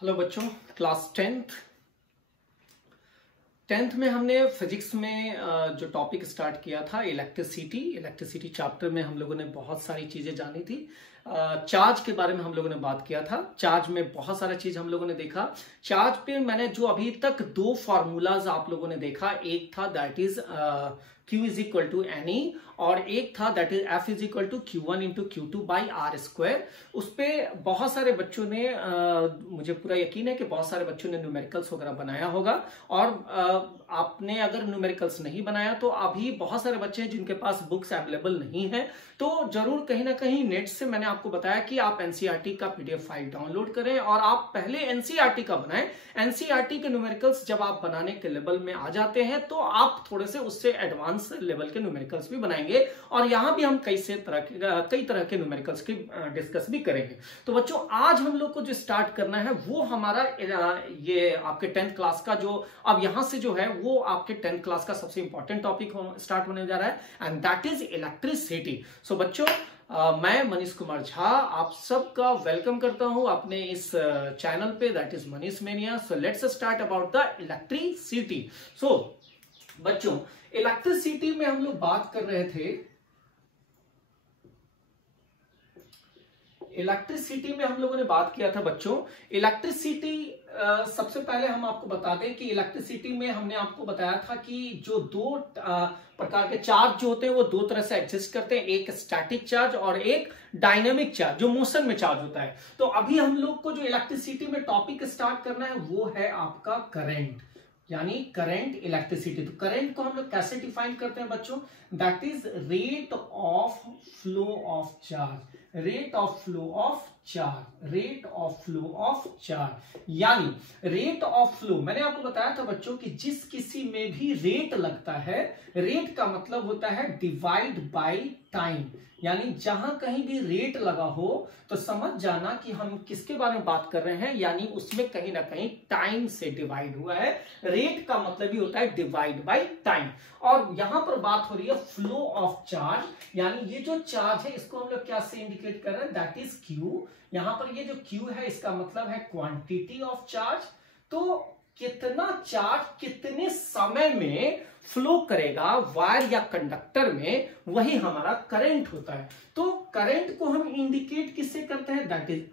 Hello बच्चों, class tenth में हमने फिजिक्स में जो टॉपिक स्टार्ट किया था इलेक्ट्रिसिटी चैप्टर में हम लोगों ने बहुत सारी चीजें जानी थी। चार्ज के बारे में हम लोगों ने बात किया था। चार्ज में बहुत सारा चीज हम लोगों ने देखा। चार्ज पे मैंने जो अभी तक दो फॉर्मूलाज आप लोगों ने देखा, एक था that is Q is equal to N E और एक था that is F is equal to Q1 into Q2 by R square. उस पर बहुत सारे बच्चों ने मुझे पूरा यकीन है कि बहुत सारे बच्चों ने न्यूमेरिकल्स वगैरह बनाया होगा। और आपने अगर न्यूमेरिकल्स नहीं बनाया तो अभी बहुत सारे बच्चे हैं जिनके पास बुक्स अवेलेबल नहीं है, तो जरूर कहीं ना कहीं नेट से मैंने आपको बताया कि आप एनसीईआरटी का पीडीएफ फाइल डाउनलोड करें और आप पहले एनसीईआरटी का बनाएं। एनसीईआरटी के न्यूमेरिकल्स जब आप बनाने के लेवल में आ जाते हैं तो आप थोड़े से उससे एडवांस लेवल के न्यूमेरिकल्स भी बनाएंगे और यहां भी हम कई तरह के न्यूमेरिकल्स की डिस्कस भी करेंगे। तो बच्चों, आज हम लोग को जो स्टार्ट करना है वो हमारा ये आपके 10th क्लास का जो अब यहां से जो है वो आपके 10th क्लास का सबसे इंपॉर्टेंट टॉपिक स्टार्ट होने जा रहा है and that is electricity. So बच्चों, मैं मनीष कुमार झा आप सबका वेलकम करता हूं अपने इस चैनल पे that is Manish Mania. So let's start about the electricity. So बच्चों, इलेक्ट्रिसिटी में हम लोग बात कर रहे थे, इलेक्ट्रिसिटी में हम लोगों ने बात किया था बच्चों। इलेक्ट्रिसिटी सबसे पहले हम आपको बता दें कि इलेक्ट्रिसिटी में हमने आपको बताया था कि जो दो प्रकार के चार्ज जो होते हैं वो दो तरह से एग्जिस्ट करते हैं, एक स्टैटिक चार्ज और एक डायनामिक चार्ज जो मोशन में चार्ज होता है। तो अभी हम लोग को जो इलेक्ट्रिसिटी में टॉपिक स्टार्ट करना है वो है आपका करंट, यानी करंट इलेक्ट्रिसिटी। तो करंट को हम लोग कैसे डिफाइन करते हैं बच्चों? That is rate of flow of charge, rate of flow of charge, rate of flow of charge. यानी रेट ऑफ फ्लो मैंने आपको बताया था बच्चों कि जिस किसी में भी रेट लगता है, रेट का मतलब होता है डिवाइड बाय टाइम। यानी जहां कहीं भी रेट लगा हो तो समझ जाना कि हम किसके बारे में बात कर रहे हैं, यानी उसमें कहीं ना कहीं टाइम से डिवाइड हुआ है। रेट का मतलब ही होता है डिवाइड बाय टाइम। और यहां पर बात हो रही है फ्लो ऑफ चार्ज, यानी ये जो चार्ज है इसको हम लोग क्या से इंडिकेट कर रहे हैं? That is Q। यहां पर ये जो Q है इसका मतलब है क्वांटिटी ऑफ चार्ज। तो कितना चार्ज कितने समय में फ्लो करेगा वायर या कंडक्टर में, वही हमारा करंट होता है। तो करंट को हम इंडिकेट किससे करते हैं? दैट इज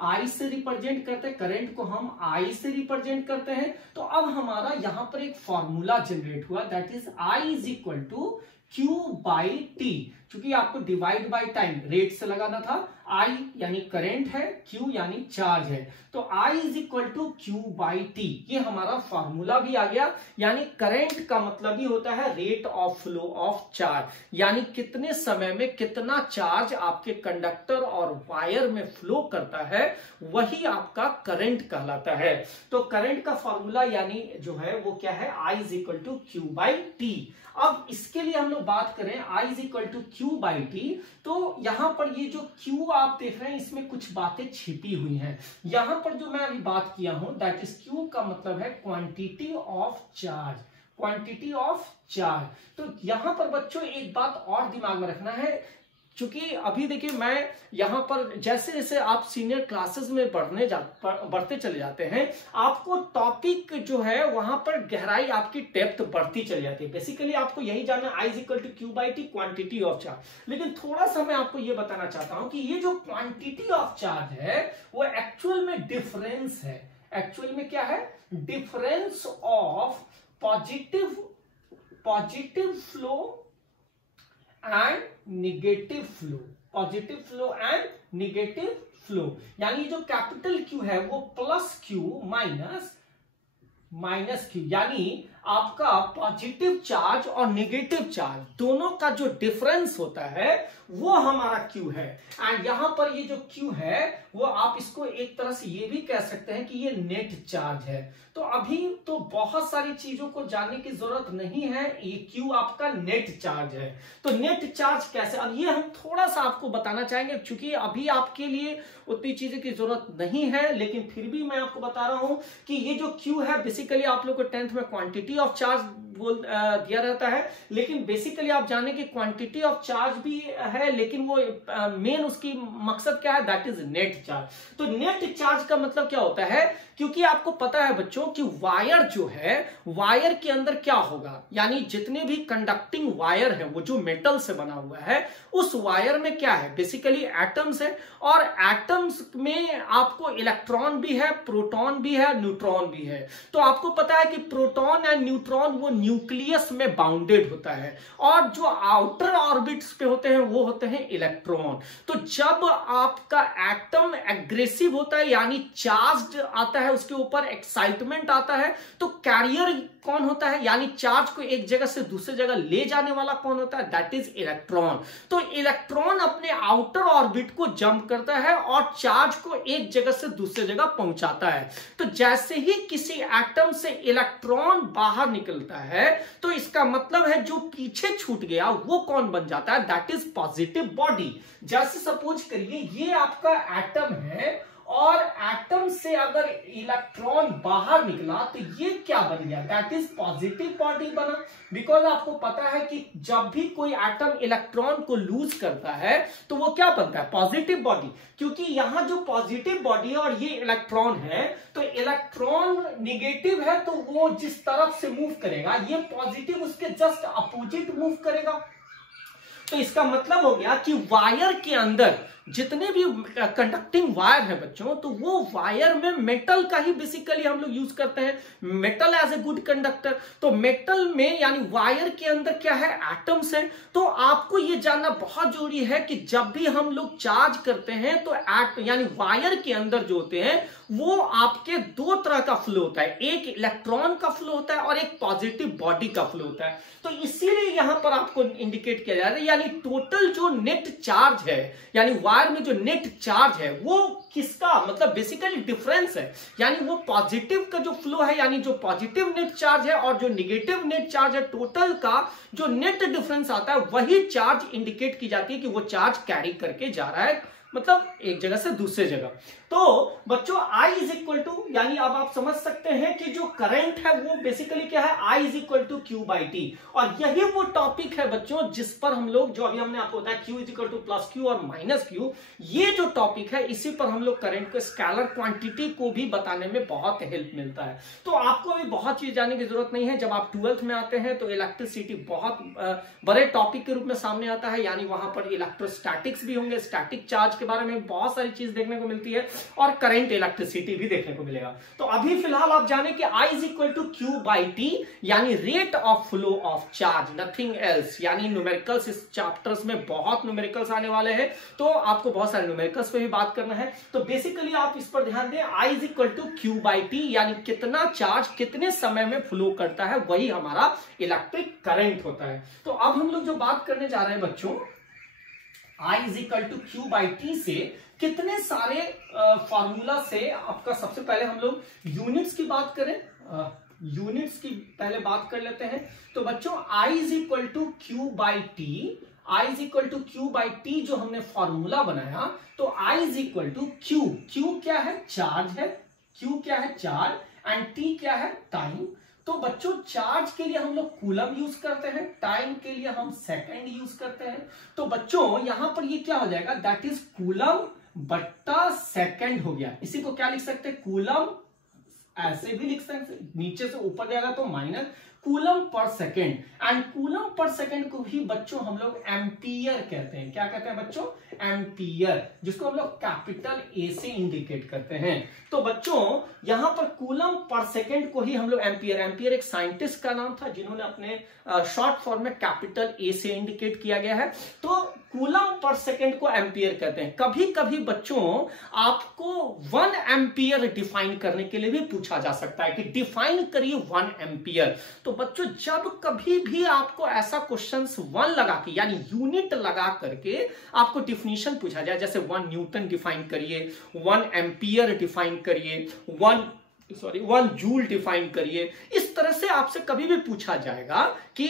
आई से रिप्रेजेंट करते हैं करंट को, हम आई से रिप्रेजेंट करते हैं। तो अब हमारा यहां पर एक फॉर्मूला जनरेट हुआ that is I is equal to Q by T. क्योंकि आपको डिवाइड बाय टाइम रेट से लगाना था, I यानी करंट है, Q यानी चार्ज है, तो I is equal to Q by T. ये हमारा फॉर्मूला भी आ गया। यानी करंट का मतलब ही होता है rate of flow of charge, यानी कितने समय में कितना चार्ज आपके कंडक्टर और वायर में फ्लो करता है, वही आपका करंट कहलाता है। तो करंट का फॉर्मूला यानी जो है वो क्या है? I is equal to Q by T. अब इसके लिए हम लोग बात करें I is equal to Q by T, तो यहां पर ये जो Q आप देख रहे हैं इसमें कुछ बातें छिपी हुई हैं। यहां पर जो मैं अभी बात किया हूं दैट इज Q का मतलब है quantity of charge, quantity of charge. तो यहां पर बच्चों एक बात और दिमाग में रखना है, क्योंकि अभी देखिए मैं यहां पर जैसे जैसे आप सीनियर क्लासेस में बढ़ते चले जाते हैं, आपको टॉपिक जो है वहां पर गहराई आपकी डेप्थ बढ़ती चली जाती है। बेसिकली आपको यही जानना I is equal to Q by T, quantity of charge. लेकिन थोड़ा सा मैं आपको ये बताना चाहता हूं कि ये जो क्वांटिटी ऑफ चार्ज है वो एक्चुअल में डिफरेंस है। एक्चुअल में क्या है? Difference of positive flow and negative flow, positive flow and negative flow. यानी जो कैपिटल Q है वो प्लस Q माइनस Q, यानी आपका पॉजिटिव चार्ज और निगेटिव चार्ज दोनों का जो डिफरेंस होता है वो हमारा Q है। एंड यहां पर ये जो Q है वो आप इसको एक तरह से ये भी कह सकते हैं कि ये नेट चार्ज है। तो अभी तो बहुत सारी चीजों को जानने की जरूरत नहीं है, ये Q आपका नेट चार्ज है। तो नेट चार्ज कैसे, अब ये हम थोड़ा सा आपको बताना चाहेंगे, क्योंकि अभी आपके लिए उतनी चीजें की जरूरत नहीं है, लेकिन फिर भी मैं आपको बता रहा हूं कि ये जो Q है बेसिकली आप लोग को 10th में क्वांटिटी क्वांटिटी ऑफ चार्ज दिया रहता है, लेकिन बेसिकली आप जाने कि क्वांटिटी ऑफ चार्ज भी है, लेकिन वो मेन उसकी मकसद क्या है, दैट इज नेट चार्ज। तो नेट चार्ज का मतलब क्या होता है, क्योंकि आपको पता है बच्चों कि वायर जो है, वायर के अंदर क्या होगा, यानी जितने भी कंडक्टिंग वायर है वो जो मेटल से बना हुआ है, उस वायर में क्या है, बेसिकली एटम्स है, और एटम्स में आपको इलेक्ट्रॉन भी है, प्रोटॉन भी है, न्यूट्रॉन भी है। तो आपको पता है कि प्रोटॉन एंड न्यूट्रॉन वो न्यूक्लियस में बाउंडेड होता है, और जो आउटर ऑर्बिट्स पे होते हैं वो होते हैं इलेक्ट्रॉन। तो जब आपका एटम एग्रेसिव होता है, यानी चार्ज आता है, उसके ऊपर एक्साइटमेंट आता है, तो कैरियर कौन होता है, यानी चार्ज को एक जगह से दूसरी जगह ले जाने वाला कौन होता है, दैट इज इलेक्ट्रॉन। तो इलेक्ट्रॉन अपने आउटर ऑर्बिट को जंप करता है और चार्ज को एक जगह से दूसरी जगह पहुंचाता है। तो जैसे ही किसी एटम से इलेक्ट्रॉन बाहर निकलता है, तो इसका मतलब है जो पीछे छूट गया वो कौन बन जाता है, दैट इज पॉजिटिव बॉडी। जैसे सपोज करिए ये आपका एटम है, और एटम से अगर इलेक्ट्रॉन बाहर निकला तो ये क्या बन गया, दैट इज पॉजिटिव बॉडी बना। बिकॉज आपको पता है कि जब भी कोई एटम इलेक्ट्रॉन को लूज करता है तो वो क्या बनता है, पॉजिटिव बॉडी। क्योंकि यहां जो पॉजिटिव बॉडी है और ये इलेक्ट्रॉन है, तो इलेक्ट्रॉन निगेटिव है, तो वो जिस तरफ से मूव करेगा, ये पॉजिटिव उसके जस्ट अपोजिट मूव करेगा। तो इसका मतलब हो गया कि वायर के अंदर जितने भी कंडक्टिंग वायर है बच्चों, तो वो वायर में मेटल का ही बेसिकली हम लोग यूज करते हैं, metal as a good conductor. तो मेटल में यानी वायर के अंदर क्या है, एटम्स है। तो आपको ये जानना बहुत जरूरी है कि जब भी हम लोग चार्ज करते हैं तो यानी वायर के अंदर जो होते हैं वो आपके दो तरह का फ्लो होता है, एक इलेक्ट्रॉन का फ्लो होता है और एक पॉजिटिव बॉडी का फ्लो होता है। तो इसीलिए यहां पर आपको इंडिकेट किया जा रहा है, यानी टोटल जो नेट चार्ज है, यानी वायर में जो नेट चार्ज है वो किसका, मतलब बेसिकली डिफरेंस है, यानी वो पॉजिटिव का जो फ्लो है, यानी जो पॉजिटिव नेट चार्ज है और जो निगेटिव नेट चार्ज है, टोटल का जो नेट डिफरेंस आता है वही चार्ज इंडिकेट की जाती है कि वो चार्ज कैरी करके जा रहा है, मतलब एक जगह से दूसरे जगह। तो बच्चों I इज इक्वल टू, यानी अब आप समझ सकते हैं कि जो करंट है वो बेसिकली क्या है, I is equal to Q by T. और यही वो टॉपिक है बच्चों जिस पर हम लोग, जो अभी हमने आपको बताया Q is equal two plus Q और माइनस Q, ये जो टॉपिक है इसी पर हम लोग करंट को, स्केलर क्वांटिटी को भी बताने में बहुत हेल्प मिलता है। तो आपको अभी बहुत चीज जानने की जरूरत नहीं है। जब आप 12th में आते हैं तो इलेक्ट्रिसिटी बहुत बड़े टॉपिक के रूप में सामने आता है, यानी वहां पर इलेक्ट्रोस्टैटिक्स भी होंगे, स्टैटिक चार्ज के बारे में बहुत सारी चीज देखने को मिलती है, और करंट इलेक्ट्रिसिटी भी देखने को मिलेगा। तो अभी फिलहाल आप जाने कि I is equal to Q by T, यानी rate of flow of charge, nothing else. यानी न्यूमेरिकल्स इस चैप्टर्स में बहुत न्यूमेरिकल्स आने वाले हैं, तो आपको बहुत सारे न्यूमेरिकल्स पे भी बात करना है। तो बेसिकली आप इस पर ध्यान दें, I is equal to Q by T, यानी कितना चार्ज कितने समय में फ्लो करता है, वही हमारा इलेक्ट्रिक करंट होता है। तो अब हम लोग जो बात करने जा रहे हैं बच्चों, I is equal to Q by T से कितने सारे फॉर्मूला से आपका, सबसे पहले हम लोग यूनिट्स की बात करें, यूनिट्स की पहले बात कर लेते हैं। तो बच्चों I is equal to Q by T, I is equal to Q by T जो हमने फॉर्मूला बनाया, तो I is equal to Q, Q क्या है, चार्ज है, Q क्या है, चार्ज, एंड T क्या है, टाइम। तो बच्चों चार्ज के लिए हम लोग कूलम यूज करते हैं, टाइम के लिए हम सेकंड यूज करते हैं। तो बच्चों यहां पर ये क्या हो जाएगा, दैट इज कूलम बट्टा सेकंड हो गया। इसी को क्या लिख सकते हैं, कूलम, ऐसे भी लिख सकते हैं, नीचे से ऊपर जाएगा तो minus coulomb per second, and coulomb per second को भी बच्चों हम लोग एम्पियर कहते हैं। क्या कहते हैं बच्चों, एम्पियर, जिसको हम लोग कैपिटल ए से इंडिकेट करते हैं। तो बच्चों यहां पर कूलम पर सेकेंड को ही हम लोग एम्पियर, एम्पियर एक साइंटिस्ट का नाम था जिन्होंने अपने शॉर्ट फॉर्म में कैपिटल ए से इंडिकेट किया गया है। तो कूलम पर सेकेंड को एम्पियर कहते हैं। कभी कभी बच्चों आपको 1 एम्पियर डिफाइन करने के लिए भी पूछा जा सकता है कि डिफाइन करिए 1 एम्पियर। तो बच्चों जब कभी भी आपको ऐसा क्वेश्चन 1 लगा के, यानी यूनिट लगा करके आपको डिफिनीशन पूछा जाए, जैसे 1 न्यूटन डिफाइन करिए, 1 एम्पियर डिफाइन करिए, 1 जूल डिफाइन करिए, इस तरह से आपसे कभी भी पूछा जाएगा कि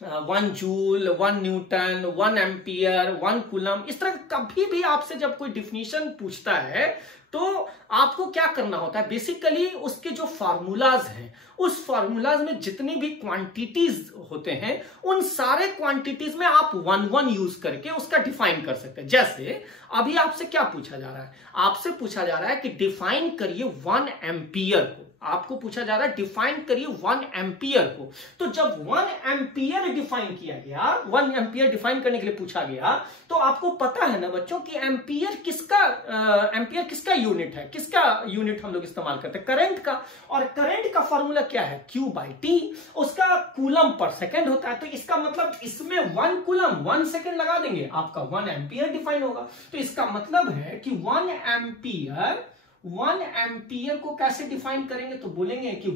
1 जूल, 1 न्यूटन, 1 एम्पियर, 1 कूलम, इस तरह कभी भी आपसे जब कोई डिफिनीशन पूछता है तो आपको क्या करना होता है, बेसिकली उसके जो फार्मूलाज हैं उस फार्मूलाज में जितनी भी क्वांटिटीज होते हैं उन सारे क्वांटिटीज में आप 1 यूज करके उसका डिफाइन कर सकते हैं। जैसे अभी आपसे क्या पूछा जा रहा है, आपसे पूछा जा रहा है कि डिफाइन करिए 1 एम्पियर को, आपको पूछा जा रहा है डिफाइन करिए 1 एम्पियर को। तो जब 1 एम्पियर डिफाइन किया गया, 1 एम्पियर डिफाइन करने के लिए पूछा गया, तो आपको पता है ना बच्चों कि एम्पियर किसका यूनिट है, किसका यूनिट हम लोग इस्तेमाल करते हैं, करंट का। और करंट का फॉर्मूला क्या है, Q/T, उसका कूलम पर सेकंड होता है। तो इसका मतलब इसमें 1 कूलम 1 सेकंड लगा देंगे, आपका 1 एम्पियर डिफाइन होगा। तो इसका मतलब है कि 1 एम्पियर को कैसे डिफाइन करेंगे, तो बोलेंगे कि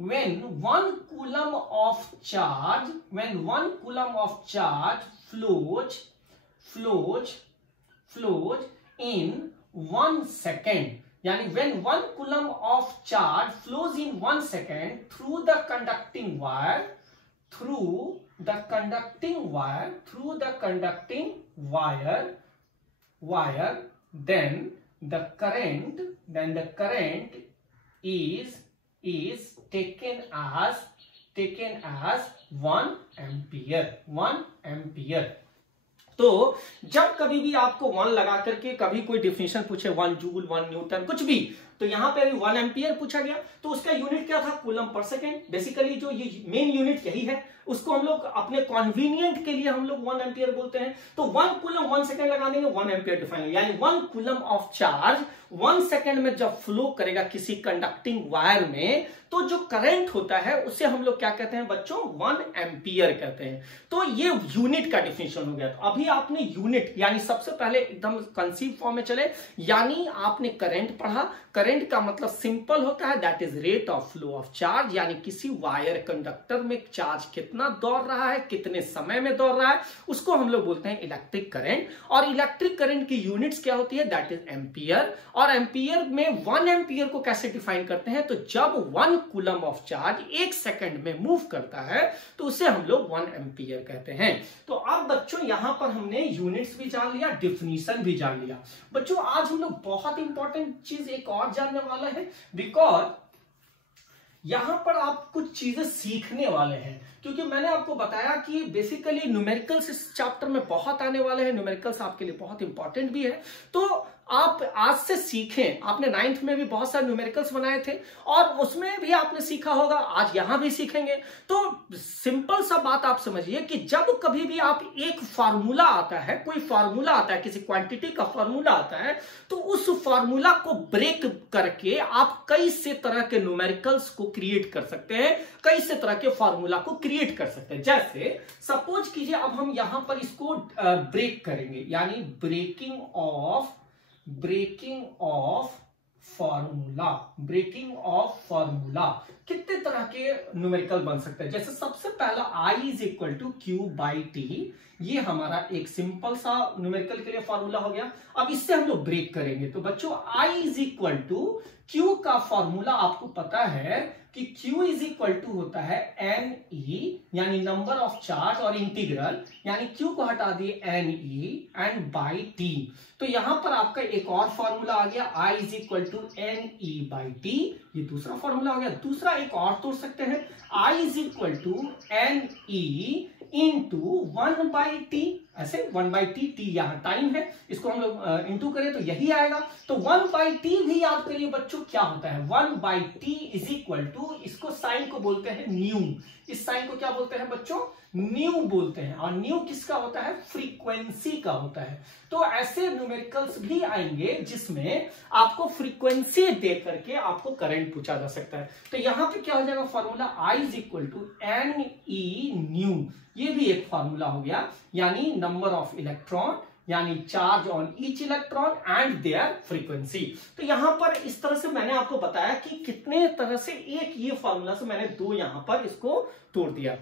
when 1 coulomb of charge flows in 1 second, यानी when 1 coulomb of charge flows in 1 second through the conducting wire, then the current is taken as 1 ampere. तो जब कभी भी आपको 1 लगा करके कभी कोई डिफिनेशन पूछे, 1 जूल, 1 न्यूटन, कुछ भी, तो यहां पे अभी 1 एम्पियर पूछा गया तो उसका यूनिट क्या था, कूलम पर सेकेंड। बेसिकली जो ये मेन यूनिट यही है, उसको हम लोग अपने कन्वीनियंट के लिए हम लोग 1 एम्पियर बोलते हैं। तो 1 कूलम 1 सेकेंड लगा देंगे, 1 एम्पियर डिफाइन, यानी 1 कूलम ऑफ चार्ज 1 सेकेंड में जब फ्लो करेगा किसी कंडक्टिंग वायर में, तो जो करंट होता है उसे हम लोग क्या कहते हैं बच्चों, 1 एम्पियर कहते हैं। तो ये यूनिट का डिफिनेशन हो गया। तो अभी आपने यूनिट, यानी सबसे पहले एकदम कंसीव फॉर्म में चले, यानी आपने करंट पढ़ा। करंट का मतलब सिंपल होता है, that is rate of flow of charge, यानी किसी वायर कंडक्टर में चार्ज कितना दौड़ रहा है, कितने समय में दौड़ रहा है, उसको हम लोग बोलते हैं इलेक्ट्रिक करंट। और इलेक्ट्रिक करंट की यूनिट्स क्या होती है, दैट इज एम्पियर। और एम्पियर में 1 एम्पियर को कैसे डिफाइन करते हैं, तो जब 1 कूलम ऑफ चार्ज 1 सेकंड में मूव करता है तो उसे हम लोग 1 एम्पियर कहते हैं। तो अब बच्चों यहां पर हमने यूनिट्स भी जान लिया, डिफिनीशन भी जान लिया। बच्चों आज हम लोग बहुत इंपॉर्टेंट चीज एक और जानने वाला है, बिकॉज यहां पर आप कुछ चीजें सीखने वाले हैं। क्योंकि मैंने आपको बताया कि बेसिकली न्यूमेरिकल्स इस चैप्टर में बहुत आने वाले हैं, न्यूमेरिकल्स आपके लिए बहुत इंपॉर्टेंट भी है। तो आप आज से सीखें। आपने 9th में भी बहुत सारे न्यूमेरिकल्स बनाए थे और उसमें भी आपने सीखा होगा, आज यहां भी सीखेंगे। तो सिंपल सा बात आप समझिए कि जब कभी भी आप एक फार्मूला आता है, कोई फार्मूला आता है, किसी क्वांटिटी का फार्मूला आता है, तो उस फार्मूला को ब्रेक करके आप कई से तरह के न्यूमेरिकल्स को क्रिएट कर सकते हैं, कई से तरह के फार्मूला को क्रिएट कर सकते हैं। जैसे सपोज कीजिए अब हम यहां पर इसको ब्रेक करेंगे, यानी ब्रेकिंग फॉर्मूला। कितने तरह के न्यूमेरिकल बन सकते हैं। जैसे सबसे पहला I is equal to Q/T, ये हमारा एक सिंपल सा न्यूमेरिकल के लिए फॉर्मूला हो गया। अब इससे हम लोग ब्रेक करेंगे, तो बच्चों I is equal to Q का फॉर्मूला आपको पता है कि Q इज इक्वल टू होता है NE, यानी नंबर ऑफ चार्ज, और इंटीग्रल, यानी Q को हटा दिए NE एंड बाई T। तो यहां पर आपका एक और फॉर्मूला आ गया, I is equal to NE/T, ये दूसरा फॉर्मूला हो गया। दूसरा एक और तोड़ सकते हैं, I is equal to NE into 1/T, ऐसे 1/T, T यहां टाइम है, इसको हम लोग इंटू करें तो यही आएगा। तो 1/T भी याद करिए बच्चों क्या होता है, 1/T इज इक्वल टू, इसको साइन को बोलते हैं न्यू, इस साइन को क्या बोलते हैं बच्चों, न्यू बोलते हैं। और न्यू किसका होता है, फ्रीक्वेंसी का होता है। तो ऐसे न्यूमेरिकल्स भी आएंगे जिसमें आपको फ्रीक्वेंसी दे करके आपको करंट पूछा जा सकता है। तो यहां पे क्या हो जाएगा formula, I is equal to NE nu, ये भी एक फॉर्मूला हो गया, यानी नंबर ऑफ इलेक्ट्रॉन, यानी charge on each electron and their frequency. तो यहां पर इस तरह से मैंने आपको बताया कि कितने तरह से एक ये फॉर्मूला से मैंने 2 यहां पर इसको तोड़ दिया।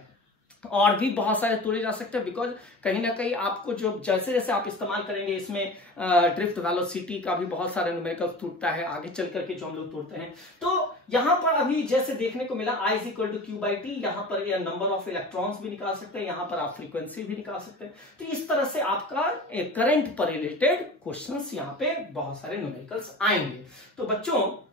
और भी बहुत सारे तोड़े जा सकते हैं, बिकॉज कहीं ना कहीं आपको जो जैसे जैसे आप इस्तेमाल करेंगे इसमें ड्रिफ्ट वेलोसिटी का भी बहुत सारे न्यूमेरिकल टूटता है आगे चल करके जो हम लोग तोड़ते हैं। तो यहां पर अभी जैसे देखने को मिला I is equal to Q by T, यहां पर यह नंबर ऑफ इलेक्ट्रॉन्स भी निकाल सकते हैं, यहां पर आप फ्रीक्वेंसी भी निकाल सकते हैं। तो इस तरह से आपका करंट पर रिलेटेड क्वेश्चंस यहां पे बहुत सारे न्यूमेरिकल्स आएंगे। तो बच्चों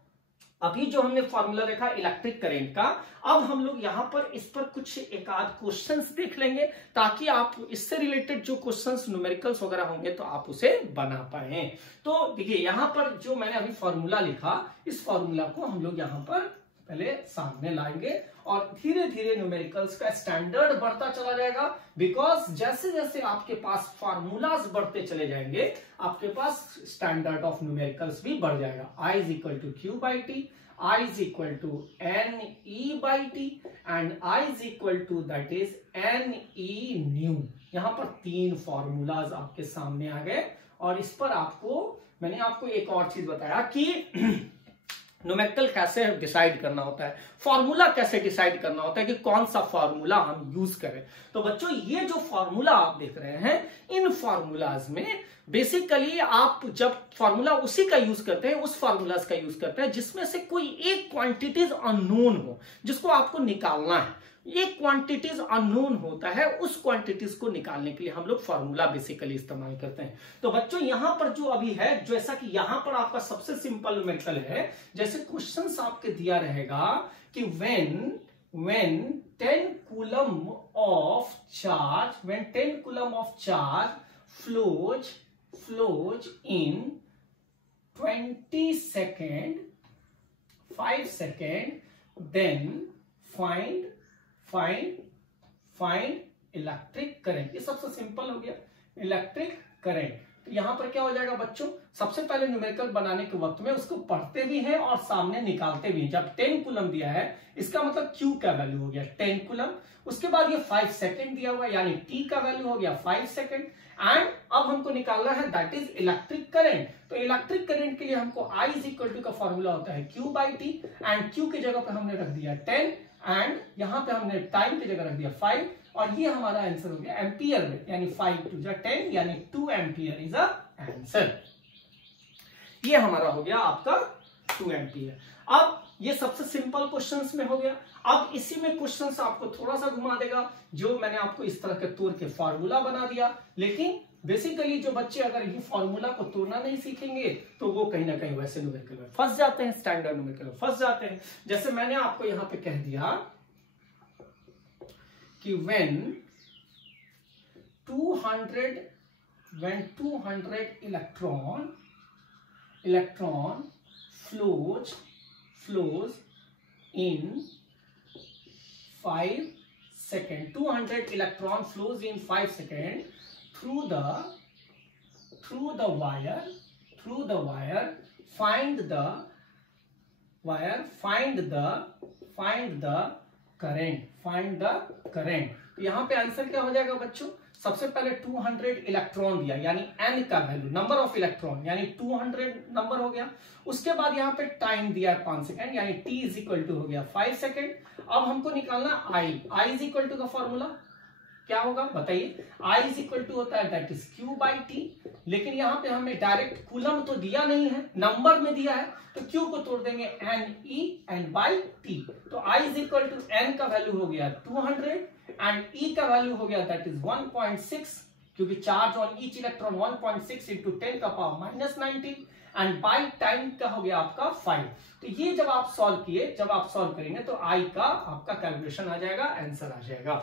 अभी जो हमने फॉर्मूला देखा इलेक्ट्रिक करंट का, अब हम लोग यहां पर इस पर कुछ एक आध क्वेश्चंस देख लेंगे, ताकि आप इससे रिलेटेड जो क्वेश्चंस न्यूमेरिकल्स वगैरह होंगे तो आप उसे बना पाए। तो देखिए यहां पर जो मैंने अभी फॉर्मूला लिखा, इस फॉर्मूला को हम लोग यहां पर पहले सामने लाएंगे और धीरे धीरे न्यूमेरिकल्स का स्टैंडर्ड बढ़ता चला जाएगा। बिकॉज जैसे जैसे आपके पास फार्मूलाज बढ़ते चले जाएंगे, आपके पास स्टैंडर्ड ऑफ न्यूमेरिकल्स भी बढ़ जाएगा। I is equal to Q by T, I is equal to N E by T and I is equal to that is N E nu. यहां पर 3 फॉर्मूलाज आपके सामने आ गए और इस पर मैंने आपको एक और चीज बताया कि न्यूमेरिकल कैसे डिसाइड करना होता है, फॉर्मूला कैसे डिसाइड करना होता है कि कौन सा फॉर्मूला हम यूज करें। तो बच्चों ये जो फॉर्मूला आप देख रहे हैं, इन फॉर्मूलाज में बेसिकली आप जब फॉर्मूला उसी का यूज करते हैं, उस फॉर्मूलाज का यूज करते हैं जिसमें से कोई एक क्वांटिटीज अननोन हो, जिसको आपको निकालना है। एक क्वांटिटीज अननोन होता है, उस क्वांटिटीज को निकालने के लिए हम लोग फॉर्मूला बेसिकली इस्तेमाल करते हैं। तो बच्चों यहां पर जो अभी है, जैसा कि यहां पर आपका सबसे सिंपल न्यूमेरिकल है, जैसे क्वेश्चंस आपके दिया रहेगा कि when 10 coulomb of charge flows in 20 second 5 second, then find electric current. ये सबसे सिंपल हो गया, इलेक्ट्रिक करंट। तो यहां पर क्या हो जाएगा बच्चों, सबसे पहले न्यूमेरिकल बनाने के वक्त में उसको पढ़ते भी हैं और सामने निकालते भी हैं। जब 10 कूलम दिया है, इसका मतलब Q का वैल्यू हो गया 10 कूलम। उसके बाद ये 5 सेकेंड दिया हुआ, यानी T का वैल्यू हो गया 5 सेकेंड। एंड अब हमको निकालना है दैट इज इलेक्ट्रिक करंट। तो इलेक्ट्रिक करंट के लिए हमको I इज इक्वल टू का फॉर्मूला होता है Q by T, and Q की जगह पर हमने रख दिया 10 एंड यहां पे हमने टाइम की जगह रख दिया 5, और ये हमारा आंसर हो गया एम्पियर में, यानी 5 टू 10 यानी 2 एम्पियर इज अ आंसर। ये हमारा हो गया आपका 2 एम्पियर। अब ये सबसे सिंपल क्वेश्चंस में हो गया। अब इसी में क्वेश्चंस आपको थोड़ा सा घुमा देगा, जो मैंने आपको इस तरह के तोड़ के फॉर्मूला बना दिया। लेकिन बेसिकली जो बच्चे अगर ये फॉर्मूला को तोड़ना नहीं सीखेंगे तो वो कहीं ना कहीं वैसे न्यूमेरिकल में फंस जाते हैं, स्टैंडर्ड न्यूमेरिकल में फंस जाते हैं। जैसे मैंने आपको यहां पे कह दिया कि when 200 electron flows in 5 seconds, 200 electron flows in 5 seconds through the wire, find the current। तो यहां पे आंसर क्या हो जाएगा बच्चों, सबसे पहले 200 इलेक्ट्रॉन दिया, यानी n का वैल्यू, नंबर ऑफ इलेक्ट्रॉन यानी 200 नंबर हो गया। उसके बाद यहाँ पे टाइम दिया है 5 सेकेंड, यानी t इज इक्वल टू हो गया 5 सेकेंड। अब हमको निकालना I इज इक्वल टू का फॉर्मूला क्या होगा बताइए, I इज इक्वल टू होता है that is Q by T. लेकिन यहाँ पे हमें डायरेक्ट कूलम तो दिया नहीं है, नंबर में दिया है, तो Q को तोड़ देंगे n बाई टी। तो I is equal to n का वैल्यू हो गया 200 एंड E का वैल्यू हो गया दैट इज 1.6, क्योंकि charge on each electron 1.6 into 10 का power minus 19, and by time का हो गया आपका 5। तो ये जब आप सॉल्व करेंगे तो I का आपका कैलकुलेशन आ जाएगा, आंसर आ जाएगा।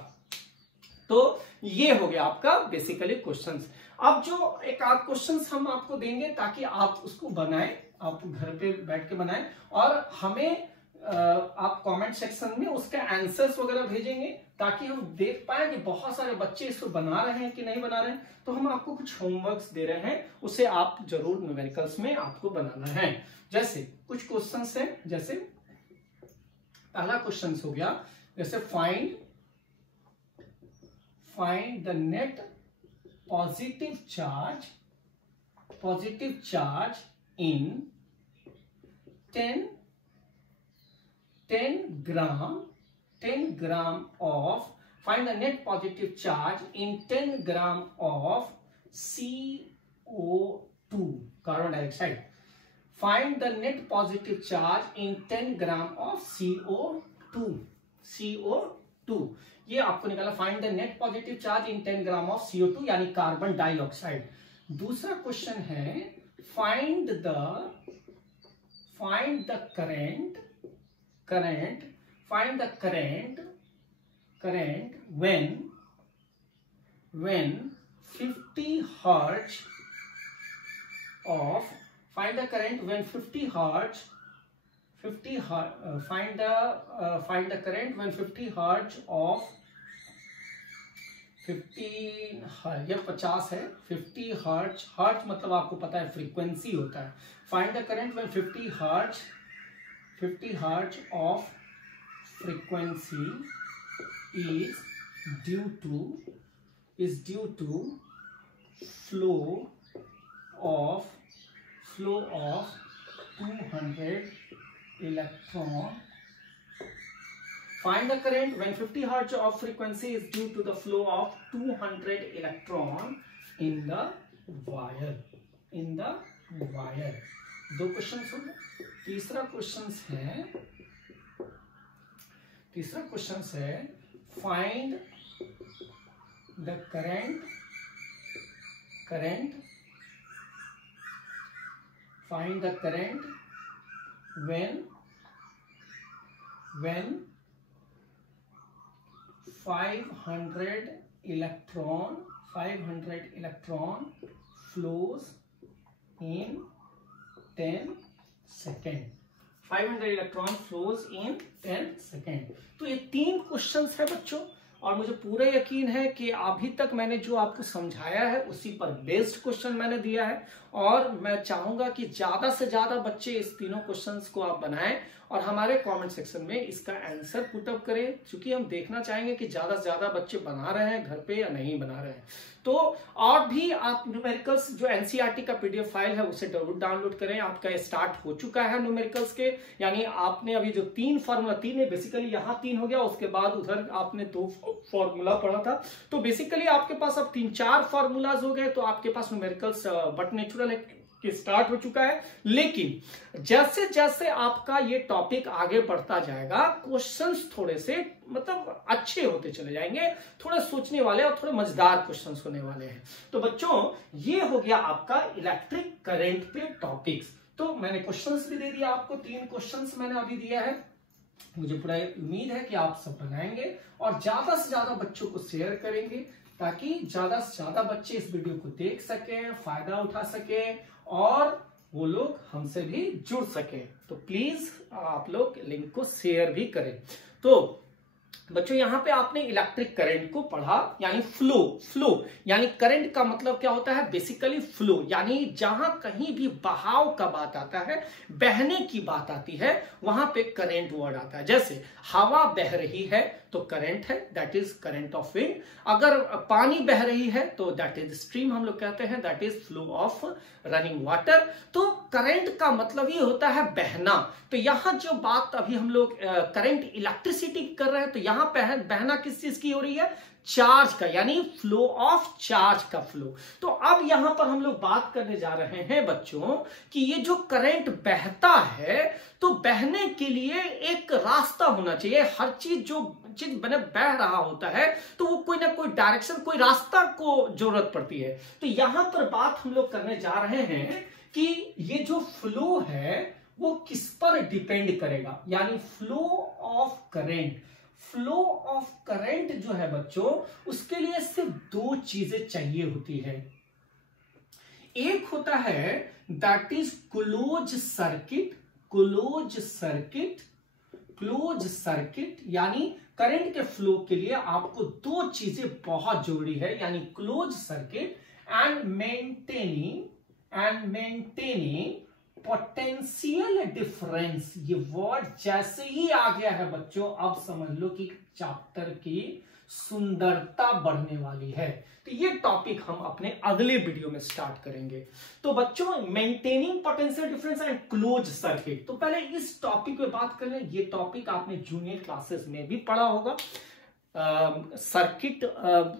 तो ये हो गया आपका बेसिकली क्वेश्चंस। अब जो एक आध क्वेश्चंस हम आपको देंगे ताकि आप उसको बनाएं, आप घर पे बैठ के बनाएं, और हमें आप कमेंट सेक्शन में उसके आंसर्स वगैरह भेजेंगे, ताकि हम देख पाए कि बहुत सारे बच्चे इसको बना रहे हैं कि नहीं बना रहे हैं। तो हम आपको कुछ होमवर्क्स दे रहे हैं, उसे आप जरूर न्यूमेरिकल्स में आपको बनाना है। जैसे कुछ क्वेश्चंस हैं, जैसे पहला क्वेश्चन हो गया, जैसे find the net positive charge in 10 gram of, find the net positive charge in 10 gram of CO2 carbon dioxide. Find the net positive charge in 10 gram of CO2। CO2 ये आपको निकाला, find the net positive charge in 10 gram of CO2 यानी carbon dioxide. दूसरा question है find the current when 50 hertz of find the current when 50 hertz find the current when 50 hertz of 50 ये 50 है, 50 hertz, hertz मतलब आपको पता है frequency होता है। Find the current when 50 hertz of frequency is due to flow of 200 electron. Find the current when 50 hertz of frequency is due to the flow of 200 electron in the wire. दो question हो गए। तीसरा question है find the current when 500 electron flows in 10 seconds। 500 electron flows in 10 second. तो ये 3 questions है बच्चों, और मुझे पूरा यकीन है कि अभी तक मैंने जो आपको समझाया है उसी पर बेस्ड क्वेश्चन मैंने दिया है, और मैं चाहूंगा कि ज्यादा से ज्यादा बच्चे इस तीनों क्वेश्चंस को आप बनाएं और हमारे कमेंट सेक्शन में इसका आंसर पुटअप करें, क्योंकि हम देखना चाहेंगे कि ज्यादा से ज्यादा बच्चे बना रहे हैं घर पे या नहीं बना रहे हैं। तो और भी आप न्यूमेरिकल्स जो एनसीईआरटी का पीडीएफ फाइल है उसे जरूर डाउनलोड करें। आपका स्टार्ट हो चुका है न्यूमेरिकल्स के, यानी आपने अभी जो 3 फार्मूला, 3 है बेसिकली, यहाँ 3 हो गया, उसके बाद उधर आपने 2 फार्मूला पढ़ा था, तो बेसिकली आपके पास अब 3-4 फार्मूलाज हो गए। तो आपके पास न्यूमेरिकल्स बट नेचुरल है कि स्टार्ट हो चुका है। लेकिन जैसे जैसे आपका ये टॉपिक आगे बढ़ता जाएगा, क्वेश्चंस थोड़े से मतलब अच्छे होते चले जाएंगे, थोड़े सोचने वाले और थोड़े मजेदार क्वेश्चंस होने वाले हैं। तो बच्चों ये हो गया आपका इलेक्ट्रिक करंट पे टॉपिक्स। तो मैंने क्वेश्चंस भी दे दिया आपको, 3 क्वेश्चंस मैंने अभी दिया है। मुझे पूरा उम्मीद है कि आप सब बनाएंगे और ज्यादा से ज्यादा बच्चों को शेयर करेंगे, ताकि ज्यादा से ज्यादा बच्चे इस वीडियो को देख सकें, फायदा उठा सकें और वो लोग हमसे भी जुड़ सके। तो प्लीज आप लोग लिंक को शेयर भी करें। तो बच्चों यहाँ पे आपने इलेक्ट्रिक करंट को पढ़ा, यानी फ्लो यानी करंट का मतलब क्या होता है, बेसिकली फ्लो, यानी जहां कहीं भी बहाव का बात आता है, बहने की बात आती है, वहां पे करंट वर्ड आता है। जैसे हवा बह रही है तो करंट है, that is current of wind. अगर पानी बह रही है तो दैट इज स्ट्रीम, हम लोग कहते हैं, that is flow of running water. तो करंट का मतलब ये होता है बहना। तो यहां जो बात अभी हम लोग करंट इलेक्ट्रिसिटी कर रहे हैं, तो यहां बहना किस चीज की हो रही है, चार्ज का, यानी फ्लो ऑफ चार्ज का फ्लो। तो अब यहां पर हम लोग बात करने जा रहे हैं बच्चों कि ये जो करंट बहता है, तो बहने के लिए एक रास्ता होना चाहिए। हर चीज जो चीज बह रहा होता है तो वो कोई ना कोई डायरेक्शन, कोई रास्ता को जरूरत पड़ती है। तो यहां पर बात हम लोग करने जा रहे हैं कि ये जो फ्लो है वो किस पर डिपेंड करेगा, यानी फ्लो ऑफ करंट जो है बच्चों, उसके लिए सिर्फ 2 चीजें चाहिए होती है। एक होता है दैट इज क्लोज सर्किट, यानी करंट के फ्लो के लिए आपको 2 चीजें बहुत जरूरी है, यानी close circuit and maintaining potential difference. ये वर्ड जैसे ही आ गया है बच्चों, अब समझ लो कि चैप्टर की सुंदरता बढ़ने वाली है। तो ये टॉपिक हम अपने अगले वीडियो में स्टार्ट करेंगे। तो बच्चों maintaining potential difference and close circuit, तो पहले इस टॉपिक पे बात कर लें। ये टॉपिक आपने जूनियर क्लासेस में भी पढ़ा होगा। सर्किट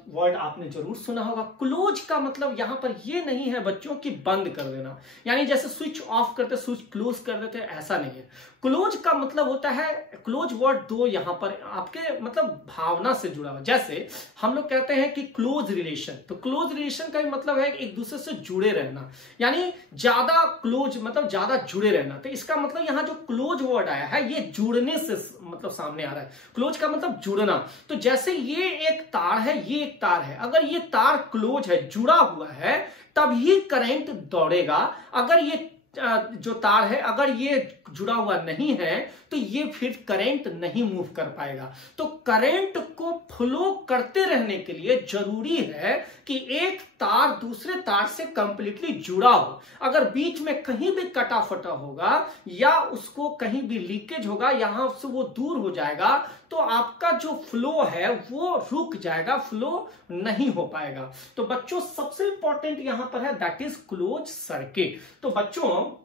वर्ड आपने जरूर सुना होगा। क्लोज का मतलब यहां पर ये नहीं है बच्चों की बंद कर देना, यानी जैसे स्विच ऑफ करते स्विच क्लोज कर देते, ऐसा नहीं है। क्लोज का मतलब होता है, क्लोज वर्ड दो यहां पर आपके मतलब भावना से जुड़ा हुआ। जैसे हम लोग कहते हैं कि क्लोज रिलेशन, तो क्लोज रिलेशन का मतलब है एक दूसरे से जुड़े रहना, यानी ज्यादा क्लोज मतलब ज्यादा जुड़े रहना। तो इसका मतलब यहां जो क्लोज वर्ड आया है ये जुड़ने से मतलब सामने आ रहा है। क्लोज का मतलब जुड़ना। तो जैसे ये एक तार है, ये एक तार है, अगर ये तार क्लोज है, जुड़ा हुआ है, तभी करंट दौड़ेगा। अगर ये जो तार है अगर ये जुड़ा हुआ नहीं है तो ये फिर करंट नहीं मूव कर पाएगा। तो करंट को फ्लो करते रहने के लिए जरूरी है कि एक तार दूसरे तार से कंप्लीटली जुड़ा हो। अगर बीच में कहीं भी कटा फटा होगा या उसको कहीं भी लीकेज होगा, यहां से वो दूर हो जाएगा, तो आपका जो फ्लो है वो रुक जाएगा, फ्लो नहीं हो पाएगा। तो बच्चों सबसे इंपॉर्टेंट यहां पर है दैट इज क्लोज सर्किट। तो बच्चों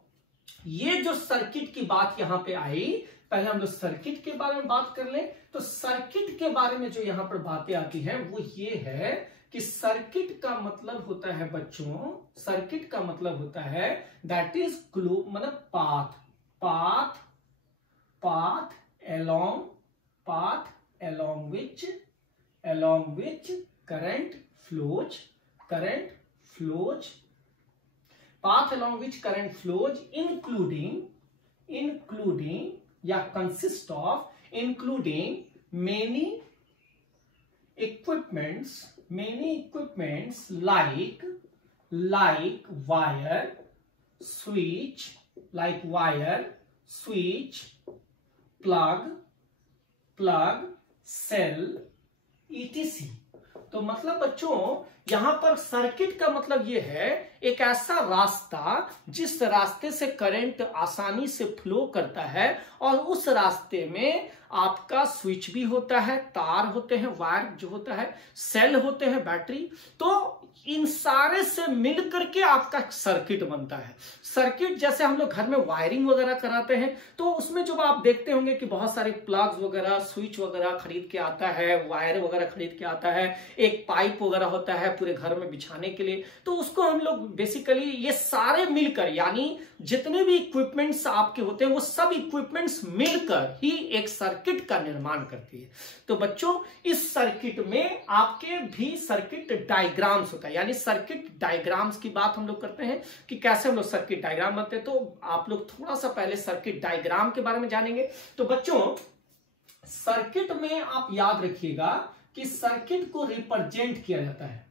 ये जो सर्किट की बात यहां पे आई, पहले हम लोग सर्किट के बारे में बात कर लें। तो सर्किट के बारे में जो यहां पर बातें आती हैं वो ये है कि सर्किट का मतलब होता है बच्चों, सर्किट का मतलब होता है दैट इज क्लो मतलब path along which current flows, path along which current flows including या consist of including many equipments like wire, switch, plug, cell, etc। तो मतलब बच्चों यहां पर सर्किट का मतलब यह है एक ऐसा रास्ता जिस रास्ते से करंट आसानी से फ्लो करता है, और उस रास्ते में आपका स्विच भी होता है, तार होते हैं, वायर जो होता है, सेल होते हैं, बैटरी। तो इन सारे से मिल करके आपका सर्किट बनता है। सर्किट जैसे हम लोग घर में वायरिंग वगैरह कराते हैं तो उसमें जो आप देखते होंगे कि बहुत सारे प्लग्स वगैरह, स्विच वगैरह खरीद के आता है, वायर वगैरह खरीद के आता है, एक पाइप वगैरह होता है पूरे घर में बिछाने के लिए। तो उसको हम लोग बेसिकली ये सारे मिलकर, यानी जितने भी इक्विपमेंट्स आपके होते हैं वो सब इक्विपमेंट्स मिलकर ही एक सर्किट का निर्माण करती है। तो बच्चों इस सर्किट में आपके भी सर्किट डायग्राम्स होता है, यानी सर्किट डायग्राम्स की बात हम लोग करते हैं कि कैसे हम लोग सर्किट डायग्राम बनते हैं। तो आप लोग थोड़ा सा पहले सर्किट डायग्राम के बारे में जानेंगे। तो बच्चों सर्किट में आप याद रखिएगा कि सर्किट को रिप्रेजेंट किया जाता है,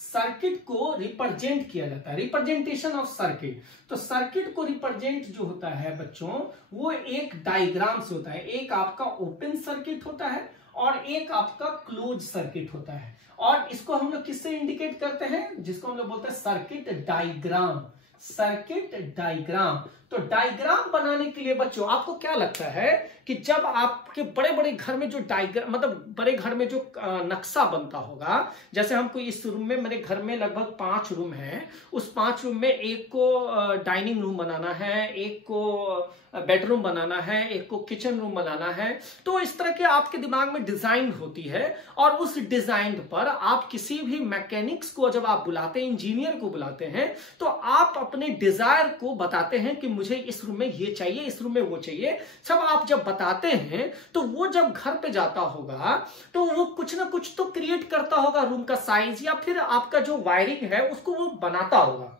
सर्किट को रिप्रेजेंट किया जाता है, रिप्रेजेंटेशन ऑफ सर्किट। तो सर्किट को रिप्रेजेंट जो होता है बच्चों वो एक डायग्राम से होता है। एक आपका ओपन सर्किट होता है और एक आपका क्लोज सर्किट होता है, और इसको हम लोग किससे इंडिकेट करते हैं, जिसको हम लोग बोलते हैं सर्किट डायग्राम। Circuit diagram. तो डायग्राम बनाने के लिए बच्चों आपको क्या लगता है कि जब आपके बड़े बड़े घर में जो डायग्राम मतलब बड़े घर में जो नक्शा बनता होगा, जैसे हमको इस रूम में, मेरे घर में लगभग 5 रूम हैं, उस 5 रूम में एक को डाइनिंग रूम बनाना है, एक को बेडरूम बनाना है, एक को किचन रूम बनाना है। तो इस तरह के आपके दिमाग में डिजाइन होती है, और उस डिजाइन पर आप किसी भी मैकेनिक्स को जब आप बुलाते हैं, इंजीनियर को बुलाते हैं, तो आप अपने डिजायर को बताते हैं कि मुझे इस रूम में ये चाहिए, इस रूम में वो चाहिए। सब आप जब बताते हैं तो वो जब घर पे जाता होगा तो वो कुछ ना कुछ तो क्रिएट करता होगा रूम का साइज, या फिर आपका जो वायरिंग है उसको वो बनाता होगा।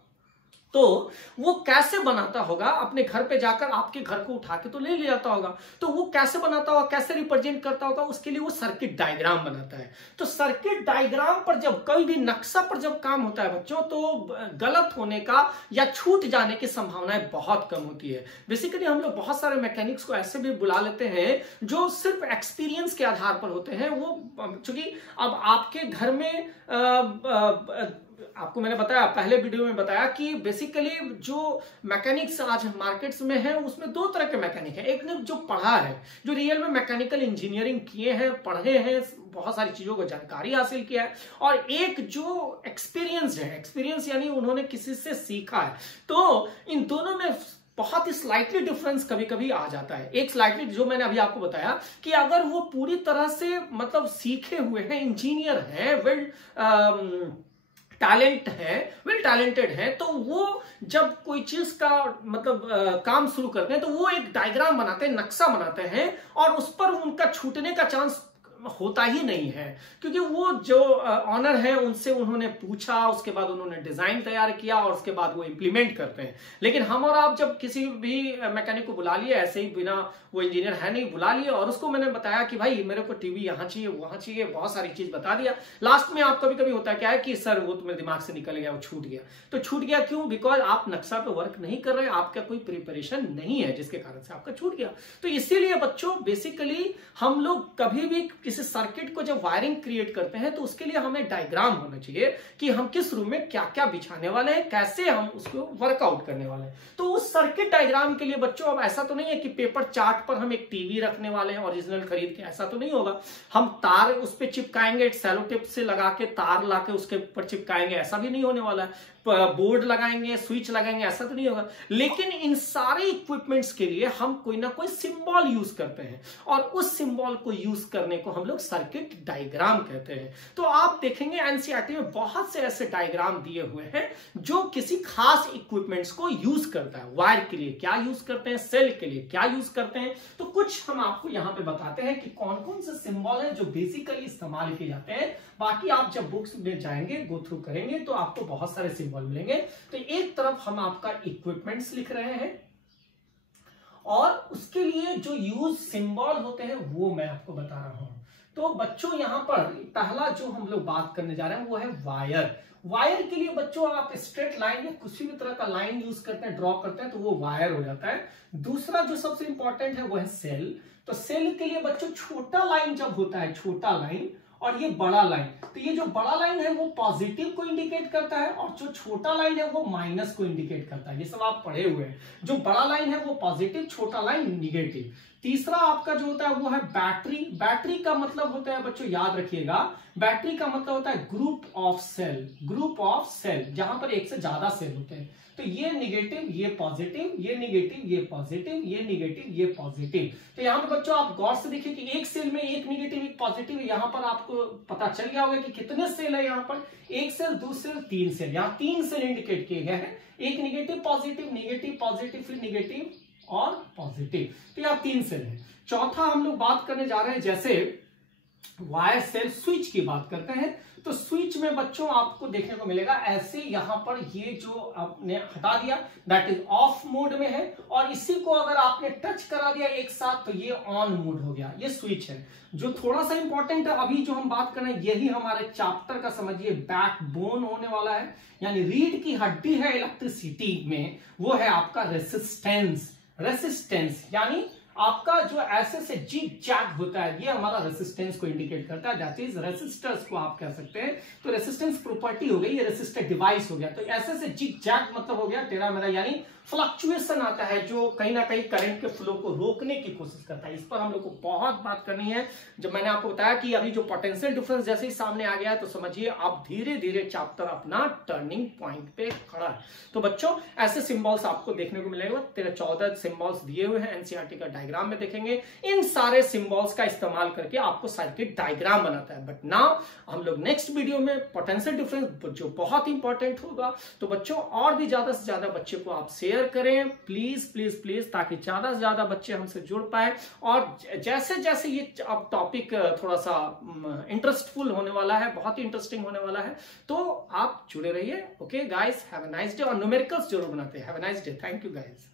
तो वो कैसे बनाता होगा, अपने घर पे जाकर आपके घर को उठा के तो ले जाता होगा, तो वो कैसे बनाता होगा, कैसे रिप्रेजेंट करता होगा, उसके लिए वो सर्किट डायग्राम बनाता है। तो सर्किट डायग्राम पर जब कोई भी नक्शा पर जब काम होता है बच्चों, तो गलत होने का या छूट जाने की संभावनाएं बहुत कम होती है। बेसिकली हम लोग बहुत सारे मैकेनिक्स को ऐसे भी बुला लेते हैं जो सिर्फ एक्सपीरियंस के आधार पर होते हैं। वो चूंकि अब आपके घर में आपको मैंने बताया, पहले वीडियो में बताया कि बेसिकली जो मैकेनिक्स आज मार्केट्स में है उसमें 2 तरह के मैकेनिक है। एक ने जो पढ़ा है, जो रियल में मैकेनिकल इंजीनियरिंग किए हैं, पढ़े हैं, बहुत सारी चीजों को जानकारी हासिल किया है, और एक जो एक्सपीरियंस है, एक्सपीरियंस यानी उन्होंने किसी से सीखा है। तो इन दोनों में बहुत ही स्लाइटली डिफरेंस कभी कभी आ जाता है। एक स्लाइटली जो मैंने अभी आपको बताया कि अगर वो पूरी तरह से मतलब सीखे हुए हैं, इंजीनियर हैं, वेल टैलेंटेड है, तो वो जब कोई चीज का मतलब काम शुरू करते हैं तो वो एक डायग्राम बनाते हैं, नक्शा बनाते हैं, और उस पर उनका छूटने का चांस होता ही नहीं है, क्योंकि वो जो ऑनर है उनसे उन्होंने पूछा, उसके बाद उन्होंने डिजाइन तैयार किया और उसके बाद वो इंप्लीमेंट करते हैं। लेकिन हम और आप जब किसी भी मैकेनिक को बुला लिए, ऐसे ही बिना वो इंजीनियर है नहीं, बुला लिए और उसको मैंने बताया कि भाई मेरे को टीवी यहाँ चाहिए, वहां चाहिए, बहुत सारी चीज बता दिया, लास्ट में आप कभी कभी होता है क्या है कि सर वो तो मेरे दिमाग से निकल गया, वो छूट गया। तो छूट गया क्यों? बिकॉज आप नक्शा पे वर्क नहीं कर रहे, आपका कोई प्रिपरेशन नहीं है, जिसके कारण से आपका छूट गया। तो इसीलिए बच्चों बेसिकली हम लोग कभी भी किसी सर्किट को जब वायरिंग क्रिएट करते हैं तो उसके लिए हमें डायग्राम होना चाहिए कि हम किस रूम में क्या क्या बिछाने वाले हैं, कैसे हम उसको वर्कआउट करने वाले हैं। तो उस सर्किट डायग्राम के लिए बच्चों अब ऐसा तो नहीं है कि पेपर चार्ट पर हम एक टीवी रखने वाले हैं ओरिजिनल खरीद के, ऐसा तो नहीं होगा। हम तार उस पर चिपकाएंगे, सेलो टेप से लगा के तार ला के उसके ऊपर चिपकाएंगे, ऐसा भी नहीं होने वाला है। बोर्ड लगाएंगे, स्विच लगाएंगे, ऐसा तो नहीं होगा। लेकिन इन सारे इक्विपमेंट्स के लिए हम कोई ना कोई सिंबल यूज करते हैं, और उस सिंबल को यूज करने को हम लोग सर्किट डायग्राम कहते हैं। तो आप देखेंगे एनसीईआरटी में बहुत से ऐसे डायग्राम दिए हुए हैं जो किसी खास इक्विपमेंट्स को यूज करता है। वायर के लिए क्या यूज करते हैं, सेल के लिए क्या यूज करते हैं, तो कुछ हम आपको यहां पे बताते हैं कि कौन कौन से सिंबल है जो बेसिकली इस्तेमाल किए जाते हैं। बाकी आप जब बुक्स में जाएंगे, गो थ्रू करेंगे, तो आपको बहुत सारे सिंबल मिलेंगे। तो एक तरफ हम आपका इक्विपमेंट्स लिख रहे हैं और उसके लिए जो यूज सिंबल होते हैं वो मैं आपको बता रहा हूं। तो बच्चों यहां पर पहला जो हम लोग बात करने जा रहे हैं वो है वायर। वायर के लिए बच्चों आप स्ट्रेट लाइन या किसी भी तरह का लाइन यूज करते हैं, ड्रॉ करते हैं, तो वो वायर हो जाता है। दूसरा जो सबसे इंपॉर्टेंट है वो है सेल। तो सेल के लिए बच्चों छोटा लाइन जब होता है, छोटा लाइन, और ये बड़ा लाइन, तो ये जो बड़ा लाइन है वो पॉजिटिव को इंडिकेट करता है और जो छोटा लाइन है वो माइनस को इंडिकेट करता है। ये सब आप पढ़े हुए हैं। जो बड़ा लाइन है वो पॉजिटिव, छोटा लाइन निगेटिव। तीसरा आपका जो होता है वो है बैटरी। बैटरी का मतलब होता है बच्चों, याद रखिएगा, बैटरी का मतलब होता है group of cell. Group of cell जहां पर एक से ज्यादा सेल होते हैं। तो ये निगेटिव, ये पॉजिटिव, ये निगेटिव, ये पॉजिटिव, ये निगेटिव, ये पॉजिटिव। तो यहां पर बच्चों आप गौर से देखिए कि एक सेल में एक निगेटिव एक पॉजिटिव। यहां पर आपको पता चल गया होगा कि कितने सेल है। यहां पर एक सेल, दो सेल, तीन सेल। यहां तीन सेल इंडिकेट किए गए हैं, एक निगेटिव पॉजिटिव, निगेटिव पॉजिटिव, फिर निगेटिव और पॉजिटिव। तो यहां तीन सेल है। चौथा हम लोग बात करने जा रहे हैं, जैसे वायर सेल स्विच की बात करते हैं, तो स्विच में बच्चों आपको देखने को मिलेगा ऐसे, यहां पर ये जो आपने हटा दिया दैट इज ऑफ मोड में है, और इसी को अगर आपने टच करा दिया एक साथ तो ये ऑन मोड हो गया। ये स्विच है जो थोड़ा सा इंपॉर्टेंट है। अभी जो हम बात कर रहे हैं यही हमारे चैप्टर का समझिए बैकबोन होने वाला है, यानी रीढ़ की हड्डी है इलेक्ट्रिसिटी में, वो है आपका रेसिस्टेंस। रेसिस्टेंस यानी आपका जो ऐसे से जिग जैग होता है, ये हमारा रेसिस्टेंस को इंडिकेट करता है। दैट इज रेसिस्टर्स को आप कह सकते हैं। तो रेसिस्टेंस प्रॉपर्टी हो गई, ये रेसिस्टर डिवाइस हो गया। तो ऐसे से जिग जैग मतलब हो गया टेढ़ा मेढ़ा, यानी फ्लक्चुएशन आता है जो कहीं ना कहीं करंट के फ्लो को रोकने की कोशिश करता है। इस पर हम लोग को बहुत बात करनी है। जब मैंने आपको बताया कि अभी जो पोटेंशियल डिफरेंस जैसे ही सामने आ गया है, तो समझिए अब धीरे धीरे चैप्टर अपना टर्निंग पॉइंट पे खड़ा है। तो बच्चों ऐसे सिंबल्स आपको देखने को मिलेगा। 14 सिंबल्स दिए हुए हैं एनसीईआरटी का डायग्राम में देखेंगे। इन सारे सिंबल्स का इस्तेमाल करके आपको सर्किट डायग्राम बनाता है। बट नाउ हम लोग नेक्स्ट वीडियो में पोटेंशियल डिफरेंस जो बहुत इंपॉर्टेंट होगा, तो बच्चों और भी ज्यादा से ज्यादा बच्चे को आप शेयर करें प्लीज प्लीज प्लीज, ताकि ज्यादा से ज्यादा बच्चे हमसे जुड़ पाए। और जैसे जैसे ये अब टॉपिक थोड़ा सा इंटरेस्टफुल होने वाला है, बहुत ही इंटरेस्टिंग होने वाला है, तो आप जुड़े रहिए। Okay guys, have a nice day. और न्यूमेरिकल्स जरूर बनाते हैं। Have a nice day. Thank you guys.